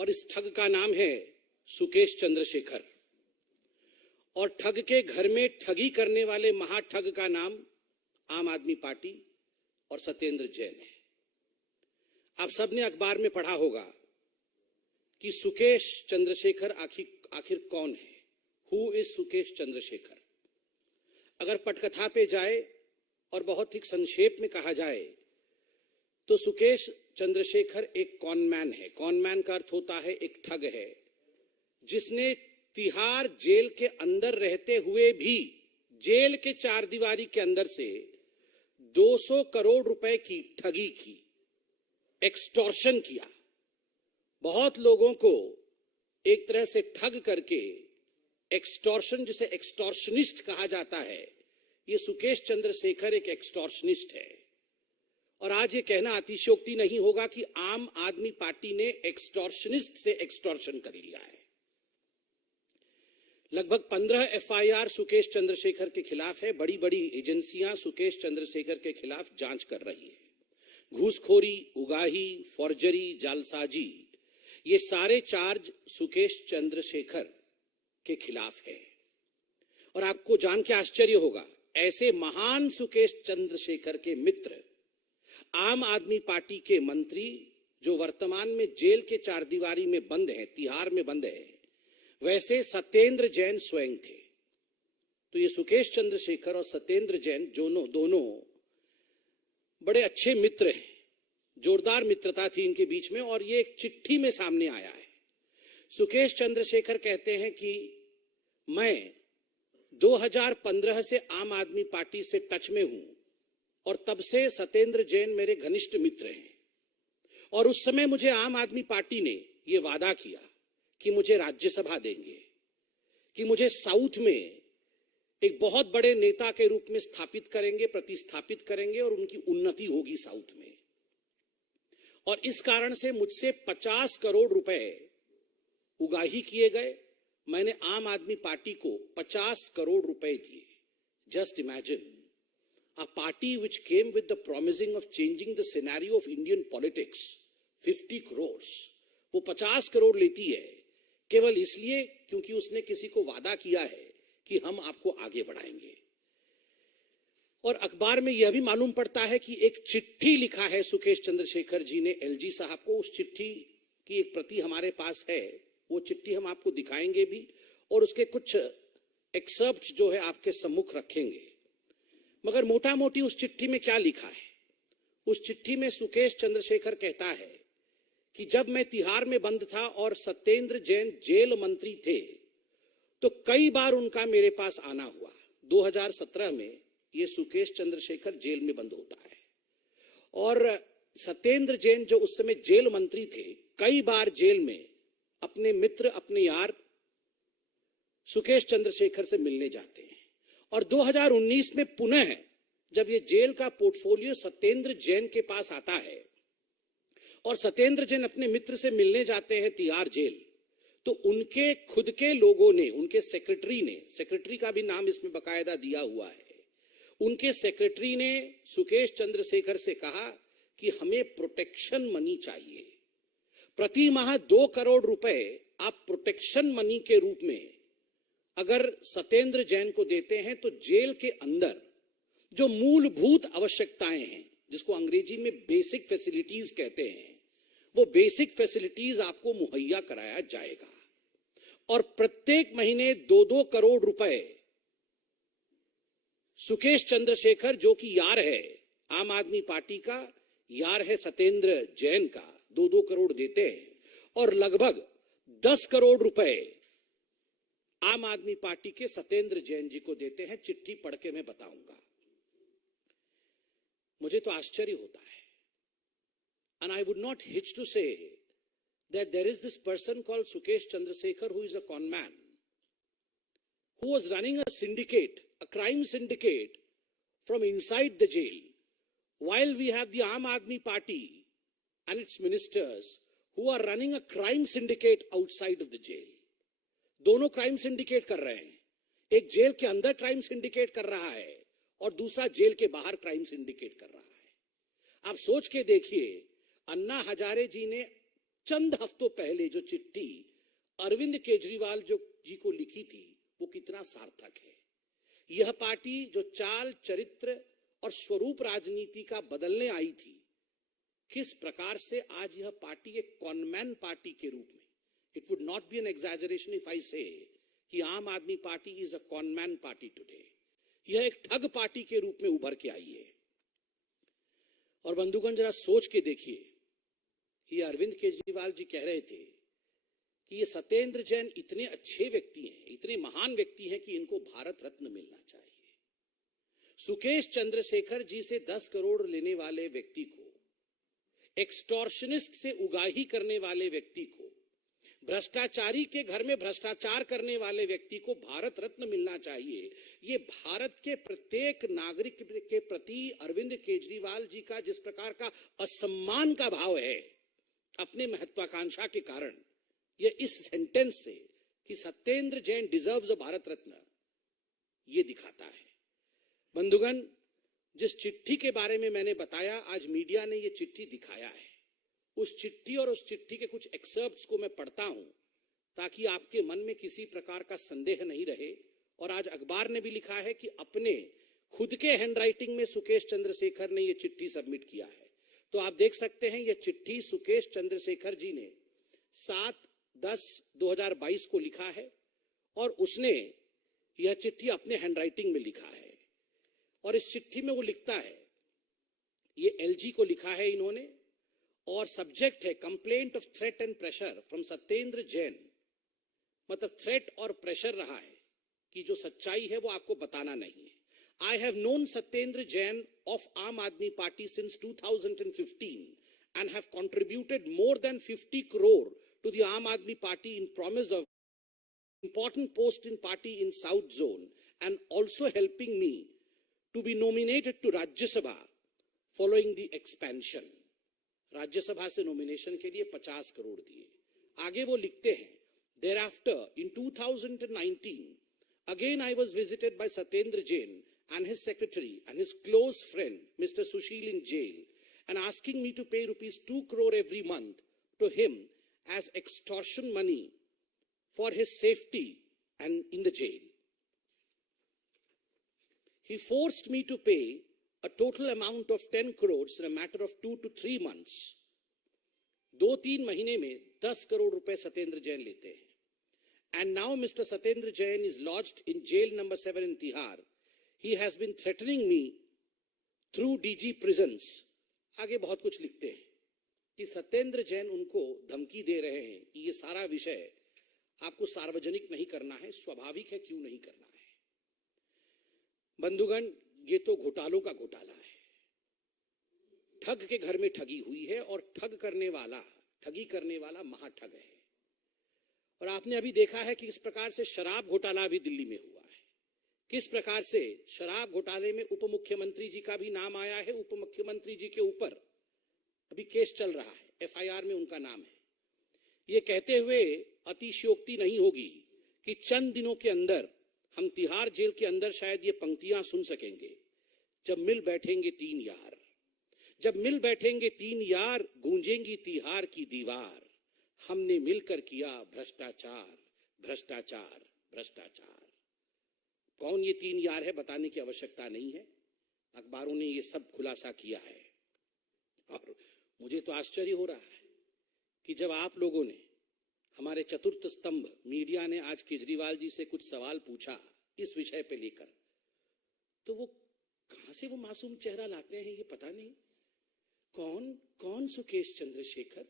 और इस ठग का नाम है सुकेश चंद्रशेखर। और ठग के घर में ठगी करने वाले महाठग का नाम आम आदमी पार्टी और सत्येंद्र जैन है। आप सबने अखबार में पढ़ा होगा कि सुकेश चंद्रशेखर आखिर कौन है, हु इज सुकेश चंद्रशेखर। अगर पटकथा पे जाए और बहुत ही संक्षेप में कहा जाए तो सुकेश चंद्रशेखर एक कॉनमैन है। कॉनमैन का अर्थ होता है एक ठग है, जिसने तिहाड़ जेल के अंदर रहते हुए भी जेल के चार दीवारी के अंदर से 200 करोड़ रुपए की ठगी की, एक्सटॉर्शन किया। बहुत लोगों को एक तरह से ठग करके एक्सटॉर्शन, जिसे एक्सटॉर्शनिस्ट कहा जाता है, ये सुकेश चंद्रशेखर एक एक्सटॉर्शनिस्ट है। और आज ये कहना अतिशयोक्ति नहीं होगा कि आम आदमी पार्टी ने एक्सटॉर्शनिस्ट से एक्सटॉर्शन कर लिया है। लगभग 15 एफआईआर सुकेश चंद्रशेखर के खिलाफ है। बड़ी बड़ी एजेंसियां सुकेश चंद्रशेखर के खिलाफ जांच कर रही है। घूसखोरी, उगाही, फॉर्जरी, जालसाजी, ये सारे चार्ज सुकेश चंद्रशेखर के खिलाफ है। और आपको जान के आश्चर्य होगा, ऐसे महान सुकेश चंद्रशेखर के मित्र, आम आदमी पार्टी के मंत्री जो वर्तमान में जेल के चार दीवारी में बंद हैं, तिहाड़ में बंद हैं, वैसे सत्येंद्र जैन स्वयं थे। तो ये सुकेश चंद्रशेखर और सत्येंद्र जैन दोनों बड़े अच्छे मित्र हैं। जोरदार मित्रता थी इनके बीच में और ये एक चिट्ठी में सामने आया है। सुकेश चंद्रशेखर कहते हैं कि मैं 2015 से आम आदमी पार्टी से टच में हूं और तब से सत्येंद्र जैन मेरे घनिष्ठ मित्र हैं। और उस समय मुझे आम आदमी पार्टी ने यह वादा किया कि मुझे राज्यसभा देंगे, कि मुझे साउथ में एक बहुत बड़े नेता के रूप में स्थापित करेंगे, प्रतिस्थापित करेंगे और उनकी उन्नति होगी साउथ में। और इस कारण से मुझसे 50 करोड़ रुपए उगाही किए गए। मैंने आम आदमी पार्टी को 50 करोड़ रुपए दिए। Just imagine, a party which came with the promising of changing the scenario of Indian politics, 50 crores, वो 50 करोड़ लेती है केवल इसलिए क्योंकि उसने किसी को वादा किया है कि हम आपको आगे बढ़ाएंगे। और अखबार में यह भी मालूम पड़ता है कि एक चिट्ठी लिखा है सुकेश चंद्रशेखर जी ने एलजी साहब को। उस चिट्ठी की एक प्रति हमारे पास है, वो चिट्ठी हम आपको दिखाएंगे भी और उसके कुछ एक्सर्प्ट जो है आपके सम्मुख रखेंगे। मगर मोटा मोटी उस चिट्ठी में क्या लिखा है? उस चिट्ठी में सुकेश चंद्रशेखर कहता है कि जब मैं तिहाड़ में बंद था और सत्येंद्र जैन जेल मंत्री थे तो कई बार उनका मेरे पास आना हुआ। 2017 में ये सुकेश चंद्रशेखर जेल में बंद होता है और सत्येंद्र जैन जो उस समय जेल मंत्री थे, कई बार जेल में अपने मित्र, अपने यार सुकेश चंद्रशेखर से मिलने जाते हैं। और 2019 में पुनः जब ये जेल का पोर्टफोलियो सत्येंद्र जैन के पास आता है और सत्येंद्र जैन अपने मित्र से मिलने जाते हैं तिहाड़ जेल, तो उनके खुद के लोगों ने, उनके सेक्रेटरी का भी नाम इसमें बकायदा दिया हुआ है, उनके सेक्रेटरी ने सुकेश चंद्रशेखर से कहा कि हमें प्रोटेक्शन मनी चाहिए। प्रति माह 2 करोड़ रुपए आप प्रोटेक्शन मनी के रूप में अगर सत्येंद्र जैन को देते हैं तो जेल के अंदर जो मूलभूत आवश्यकताएं हैं, जिसको अंग्रेजी में बेसिक फैसिलिटीज कहते हैं, वो बेसिक फैसिलिटीज आपको मुहैया कराया जाएगा। और प्रत्येक महीने 2-2 करोड़ रुपए सुकेश चंद्रशेखर, जो कि यार है आम आदमी पार्टी का, यार है सत्येंद्र जैन का, 2-2 करोड़ देते हैं। और लगभग 10 करोड़ रुपए आम आदमी पार्टी के सत्येंद्र जैन जी को देते हैं। चिट्ठी पढ़ के मैं बताऊंगा। मुझे तो आश्चर्य होता है। And I would not hitch to say that there is this person called Sukesh Chandrasekhar who is a con man, who was running a syndicate, a crime syndicate from inside the jail, while we have the Aam Aadmi Party and its ministers who are running a crime syndicate outside of the jail. दोनों crime syndicate कर रहे हैं। एक jail के अंदर crime syndicate कर रहा है और दूसरा जेल के बाहर क्राइम सिंडिकेट कर रहा है। आप सोच के देखिए, अन्ना हजारे जी ने चंद हफ्तों पहले जो चिट्ठी अरविंद केजरीवाल जी को लिखी थी वो कितना सार्थक है। यह पार्टी जो चाल, चरित्र और स्वरूप राजनीति का बदलने आई थी, किस प्रकार से आज यह पार्टी एक कॉनमैन पार्टी के रूप में, it would not be an exaggeration if I say कि Aam Aadmi Party is a conman party today, यह एक ठग पार्टी के रूप में उभर के आई है। और बंधुगण, जरा सोच के देखिए, ये अरविंद केजरीवाल जी कह रहे थे कि ये सत्येंद्र जैन इतने अच्छे व्यक्ति हैं, इतने महान व्यक्ति हैं कि इनको भारत रत्न मिलना चाहिए। सुकेश चंद्रशेखर जी से 10 करोड़ लेने वाले व्यक्ति को, एक्सटॉर्शनिस्ट से उगाही करने वाले व्यक्ति को, भ्रष्टाचारी के घर में भ्रष्टाचार करने वाले व्यक्ति को भारत रत्न मिलना चाहिए। ये भारत के प्रत्येक नागरिक के प्रति अरविंद केजरीवाल जी का जिस प्रकार का असम्मान का भाव है अपने महत्वाकांक्षा के कारण, ये इस सेंटेंस से कि सत्येंद्र जैन डिजर्व्स अ भारत रत्न, ये दिखाता है। बंधुगण, जिस चिट्ठी के बारे में मैंने बताया, आज मीडिया ने ये चिट्ठी दिखाया है। उस चिट्ठी और उस चिट्ठी के कुछ एक्सर्प्ट्स को मैं पढ़ता हूं ताकि आपके मन में किसी प्रकार का संदेह नहीं रहे। और आज अखबार ने भी लिखा है कि अपने खुद के हैंडराइटिंग में सुकेश चंद्रशेखर ने ये चिट्ठी सबमिट किया है। तो आप देख सकते हैं, यह चिट्ठी सुकेश चंद्रशेखर जी ने 7/10/2022 को लिखा है और उसने यह चिट्ठी अपने हैंडराइटिंग में लिखा है। और इस चिट्ठी में वो लिखता है, ये एलजी को लिखा है इन्होंने, और सब्जेक्ट है complaint of threat and pressure from Satyendra Jain. मतलब थ्रेट और प्रेशर रहा है कि जो सच्चाई है वो आपको बताना नहीं है। I have known Satyendra Jain of Aam Aadmi Party since 2015 and have contributed more than 50 crore to the Aam Aadmi Party in promise of important post in party in South Zone and also helping me to be nominated to Rajya Sabha following the expansion. राज्य सभा से nomination के लिए 50 करोड़ दिए। आगे वो लिखते हैं, thereafter in 2019 again I was visited by Satyendra Jain and his secretary and his close friend Mr. Sushil in jail and asking me to pay rupees 2 crore every month to him as extortion money for his safety and in the jail. He forced me to pay a total amount of 10 crores in a matter of 2 to 3 months. 2-3 महीने में 10 करोड़ रुपए सत्येंद्र जैन लेते हैं। And now Mr. Satyendra Jain is lodged in jail number 7 in Tihar. He has been threatening me through DG prisons. आगे बहुत कुछ लिखते हैं कि सत्येंद्र जैन उनको धमकी दे रहे हैं कि ये सारा विषय आपको सार्वजनिक नहीं करना है। स्वाभाविक है, क्यों नहीं करना है। बंधुगण, ये तो घोटालों का घोटाला है। ठग के घर में ठगी हुई है और ठगी करने वाला महाठग है। और आपने अभी देखा है कि किस प्रकार से शराब घोटाला भी दिल्ली में हुआ है, किस प्रकार से शराब घोटाले में उप मुख्यमंत्री जी का भी नाम आया है। उप मुख्यमंत्री जी के ऊपर अभी केस चल रहा है, एफआईआर में उनका नाम है। ये कहते हुए अतिशयोक्ति नहीं होगी कि चंद दिनों के अंदर हम तिहाड़ जेल के अंदर शायद ये पंक्तियां सुन सकेंगे, जब मिल बैठेंगे 3 यार, जब मिल बैठेंगे 3 यार, गूंजेंगी तिहाड़ की दीवार, हमने मिलकर किया भ्रष्टाचार भ्रष्टाचार भ्रष्टाचार। कौन ये 3 यार है बताने की आवश्यकता नहीं है, अखबारों ने ये सब खुलासा किया है। और मुझे तो आश्चर्य हो रहा है कि जब आप लोगों ने, हमारे चतुर्थ स्तंभ मीडिया ने आज केजरीवाल जी से कुछ सवाल पूछा इस विषय पे लेकर, तो वो कहां से वो मासूम चेहरा लाते हैं ये पता नहीं। कौन Sukesh Chandrashekhar,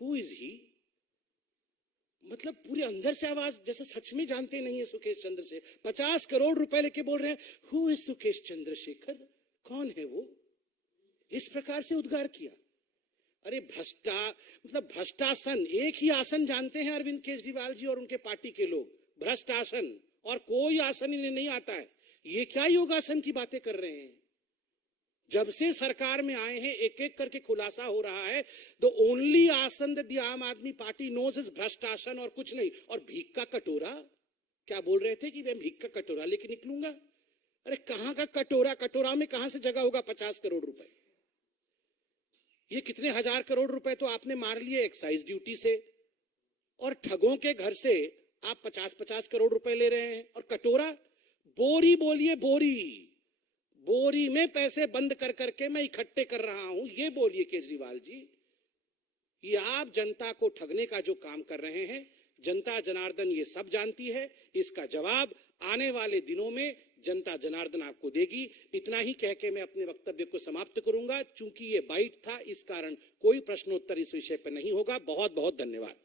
who is he? मतलब पूरे अंदर से आवाज जैसे सच में जानते नहीं है सुकेश चंद्रशेखर। 50 करोड़ रुपए लेके बोल रहे हैं, हु इज सुकेश चंद्रशेखर, कौन है वो? इस प्रकार से उद्गार किया। अरे भ्रष्टासन, एक ही आसन जानते हैं अरविंद केजरीवाल जी और उनके पार्टी के लोग, भ्रष्ट आसन, और कोई आसन इन्हें नहीं आता है। ये क्या योगासन की बातें कर रहे हैं? जब से सरकार में आए हैं एक एक करके खुलासा हो रहा है, द ओनली आसन दैट द आम आदमी पार्टी नोज इज भ्रष्ट आसन और कुछ नहीं। और भीख का कटोरा, क्या बोल रहे थे कि मैं भीख का कटोरा लेके निकलूंगा? अरे कहां का कटोरा? कटोरा में कहां से जगह होगा 50 करोड़ रुपए? ये कितने हजार करोड़ रुपए तो आपने मार लिए एक्साइज ड्यूटी से, और ठगों के घर से आप 50-50 करोड़ रुपए ले रहे हैं। और कटोरा, बोरी बोलिए, बोरी बोरी में पैसे बंद कर करके मैं इकट्ठे कर रहा हूं, ये बोलिए केजरीवाल जी। ये आप जनता को ठगने का जो काम कर रहे हैं, जनता जनार्दन ये सब जानती है। इसका जवाब आने वाले दिनों में जनता जनार्दन आपको देगी। इतना ही कह के मैं अपने वक्तव्य को समाप्त करूंगा। चूंकि ये बाइट था, इस कारण कोई प्रश्नोत्तर इस विषय पर नहीं होगा। बहुत बहुत धन्यवाद।